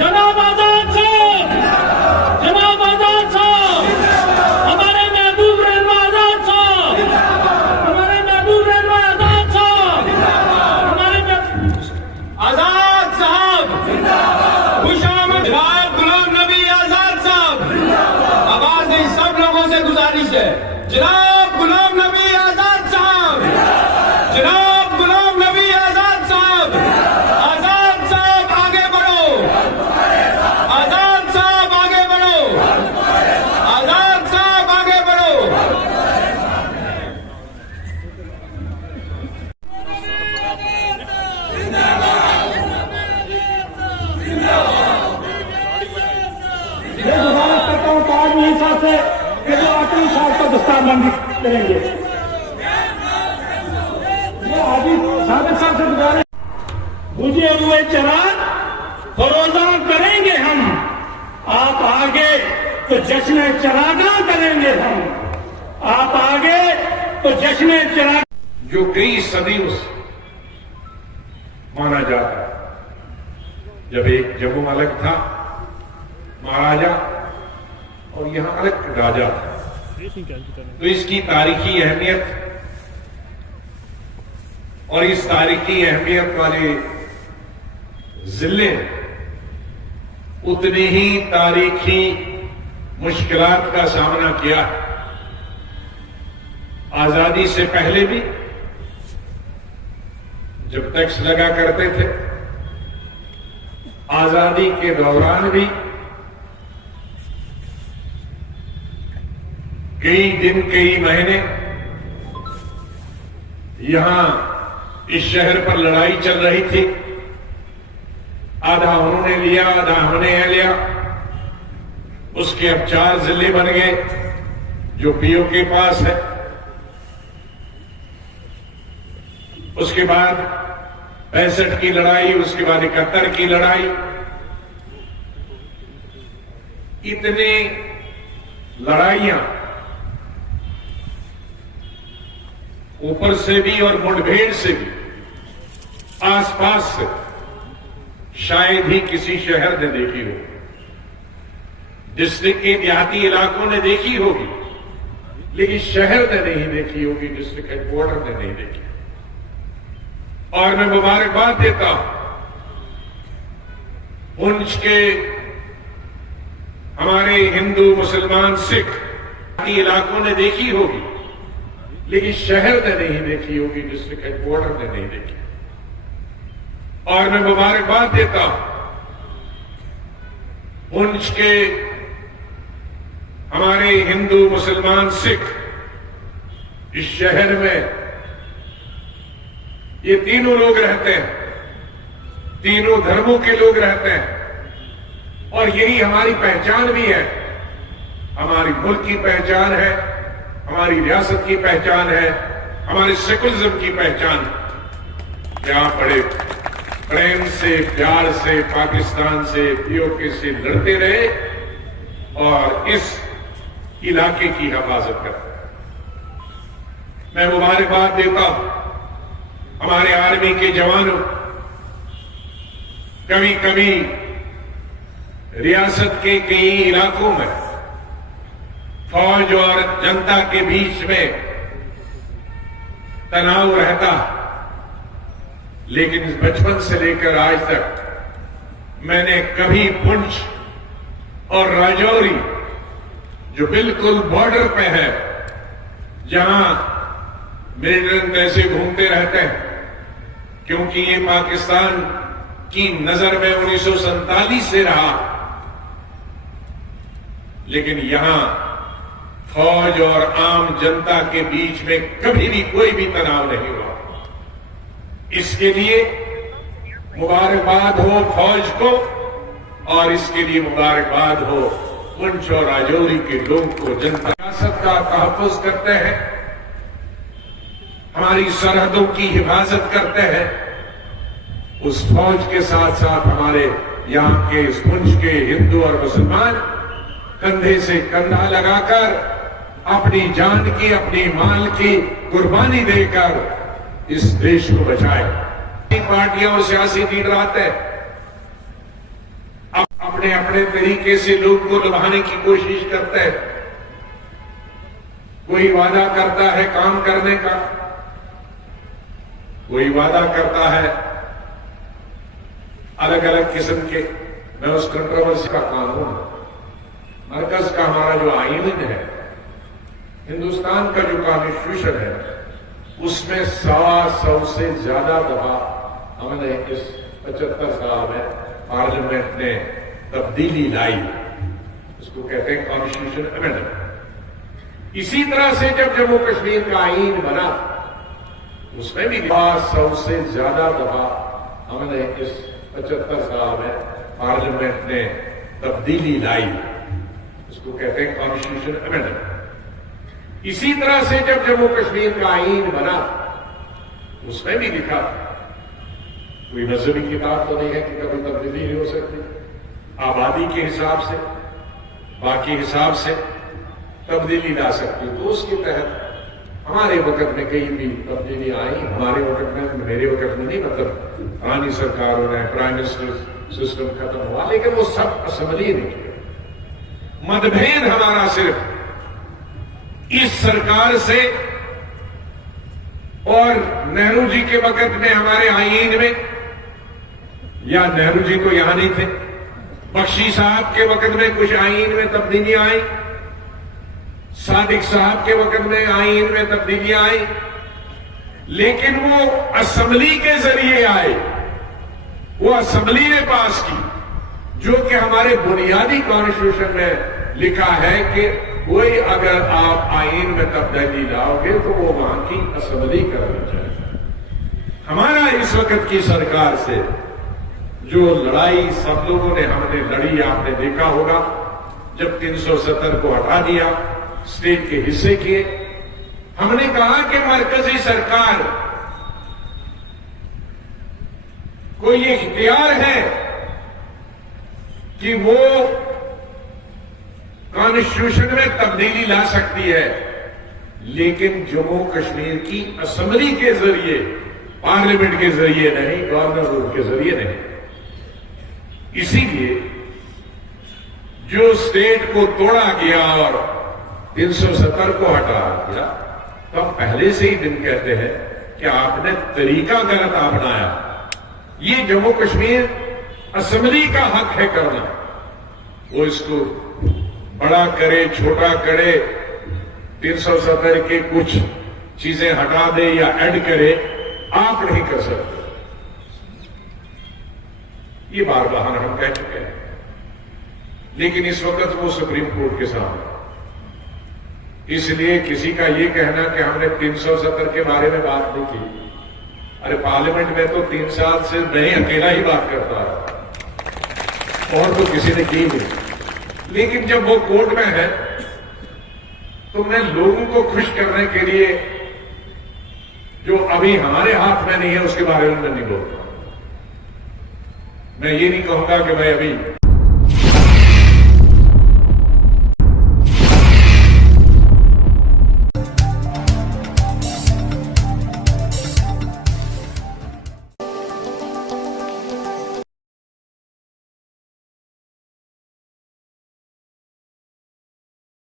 जनाब आजाद साहब, जनाब आजाद साहब, हमारे महबूब रहनुमा आजाद साहब, हमारे महबूब रहनुमा आजाद साहब, हमारे आजाद साहब, खुशामद जनाब गुलाम नबी आजाद साहब। आवाज नहीं, सब लोगों से गुजारिश है, जनाब गुलाम नबी आजाद साहब, जनाब गुलाम नबी आजाद साहब। आजाद साहब आगे बढ़ो, आजाद साहब आगे बढ़ो, आजाद साहब आगे बढ़ो। मैं गुजारिश करता हूँ ताज महल साहब से कि वो 8वीं साल का दस्तारबंदी करेंगे। मैं हाजी साबिर साहब से गुजारिश, बुझे हुए चिराग फरोजा करेंगे हम, आप आगे तो जश्न चिरागा करेंगे हम, आप आगे तो जश्न चिराग। जो कई सदियों से माना जाता है, जब एक जम्मू अलग था महाराजा और यहां अलग राजा था, तो इसकी तारीखी अहमियत और इस तारीखी अहमियत वाले जिले उतनी ही तारीखी मुश्किलात का सामना किया। आजादी से पहले भी जब टैक्स लगा करते थे, आजादी के दौरान भी कई दिन कई महीने यहां इस शहर पर लड़ाई चल रही थी। आधा उन्होंने लिया, आधा हमने लिया। उसके अब 4 जिले बन गए जो पीओ के पास है। उसके बाद 65 की लड़ाई, उसके बाद 71 की लड़ाई, इतनी लड़ाइयां ऊपर से भी और मुठभेड़ से भी, आसपास से शायद ही किसी शहर ने देखी हो। डिस्ट्रिक्ट के देहाती इलाकों ने देखी होगी, लेकिन शहर ने नहीं देखी होगी, डिस्ट्रिक्ट हेडक्वार्टर ने नहीं देखी। और मैं मुबारकबाद देता हूं पुंछ के हमारे हिंदू मुसलमान सिख इलाकों ने देखी होगी, लेकिन शहर ने नहीं देखी होगी, डिस्ट्रिक्ट हेडक्वार्टर ने नहीं देखी। और मैं मुबारकबाद देता हूं पुंछ के हमारे हिंदू मुसलमान सिख इस शहर में ये तीनों लोग रहते हैं, तीनों धर्मों के लोग रहते हैं, और यही हमारी पहचान भी है, हमारी मुल्क की पहचान है, हमारी रियासत की पहचान है, हमारे सेकुलरिज्म की पहचान। जहां बड़े प्रेम से, प्यार से पाकिस्तान से, पीओके से लड़ते रहे और इस इलाके की हिफाजत करते हैं। मैं मुबारकबाद देता हूं हमारे आर्मी के जवानों। कभी कभी रियासत के कई इलाकों में फौज और जनता के बीच में तनाव रहता, लेकिन बचपन से लेकर आज तक मैंने कभी पुंछ और राजौरी, जो बिल्कुल बॉर्डर पे है, जहां मिलिटेंट ऐसे घूमते रहते हैं, क्योंकि ये पाकिस्तान की नजर में 1947 से रहा, लेकिन यहां फौज और आम जनता के बीच में कभी भी कोई भी तनाव नहीं हुआ। इसके लिए मुबारकबाद हो फौज को, और इसके लिए मुबारकबाद हो पुंछ और राजौरी के लोगों को। जनता रियासत का तहफ़्फ़ुज़ करते हैं, हमारी सरहदों की हिफाजत करते हैं। उस फौज के साथ साथ हमारे यहां के इस पुंछ के हिंदू और मुसलमान कंधे से कंधा लगाकर अपनी जान की, अपनी माल की कुर्बानी देकर इस देश को बचाए। पार्टियां और सियासी लीडर आते हैं, अपने अपने तरीके से लोग को लुभाने की कोशिश करते हैं। कोई वादा करता है काम करने का, कोई वादा करता है अलग अलग किस्म के। मैं उस कंट्रोवर्सी का कानून, मरकज का हमारा जो आईन है, हिंदुस्तान का जो कॉन्स्टिट्यूशन है, उसमें 100 से ज्यादा दफा हमने इस 75 साल में पार्लियामेंट ने तब्दीली लाई। उसको कहते हैं कॉन्स्टिट्यूशन अमेंडमेंट। इसी तरह से जब जम्मू कश्मीर का आईन बना, उसमें भी 100 से ज्यादा दफा हमने इस 75 साल में पार्लियामेंट ने तब्दीली लाई। उसको कहते हैं कॉन्स्टिट्यूशन अमेंडमेंट। इसी तरह से जब जम्मू कश्मीर का आईन बना, उसमें भी लिखा, कोई मजहबी किताब तो नहीं है कि कभी तब्दीली नहीं हो सकती, आबादी के हिसाब से, बाकी हिसाब से तब्दीली ला सकती। तो उसके तहत हमारे वक्त में कहीं भी तब्दीली आई, हमारे वक्त में, मेरे वक्त में नहीं, मतलब पुरानी सरकारों ने प्राइम मिनिस्टर सिस्टम खत्म हुआ, लेकिन वो सब असेंबली ने किया। मतभेद हमारा सिर्फ इस सरकार से और नेहरू जी के वक्त में हमारे आईन में, या नेहरू जी तो यहां नहीं थे, बख्शी साहब के वक्त में कुछ आईन में तब्दीली आई, सादिक साहब के वक्त में आईन में तब्दीलियां आई, लेकिन वो असेंबली के जरिए आए, वो असेंबली ने पास की, जो कि हमारे बुनियादी कॉन्स्टिट्यूशन में लिखा है कि कोई अगर आप आईन में तब्दीली लाओगे तो वो वहां की असेंबली करनी चाहिए। हमारा इस वक्त की सरकार से जो लड़ाई सब लोगों ने, हमने लड़ी, आपने देखा होगा, जब 370 को हटा दिया, स्टेट के हिस्से किए, हमने कहा कि मरकजी सरकार को ये इख्तियार है कि वो कॉन्स्टिट्यूशन में तब्दीली ला सकती है, लेकिन जम्मू कश्मीर की असेंबली के जरिए, पार्लियामेंट के जरिए नहीं, गवर्नर रूल के जरिए नहीं। इसीलिए जो स्टेट को तोड़ा गया और 370 को हटा दिया, तो हम पहले से ही दिन कहते हैं कि आपने तरीका गलत अपनाया। ये जम्मू कश्मीर असेंबली का हक है करना, वो इसको बड़ा करे, छोटा करे, 370 के कुछ चीजें हटा दे या ऐड करे, आप नहीं कर सकते। ये बार बार हम कह चुके हैं, लेकिन इस वक्त वो सुप्रीम कोर्ट के सामने। इसलिए किसी का ये कहना कि हमने 370 के बारे में बात नहीं की, अरे पार्लियामेंट में तो 3 साल से मैं अकेला ही बात करता रहा, और तो किसी ने की नहीं। लेकिन जब वो कोर्ट में है तो मैं लोगों को खुश करने के लिए, जो अभी हमारे हाथ में नहीं है, उसके बारे में मैं नहीं बोलता। मैं ये नहीं कहूंगा कि मैं अभी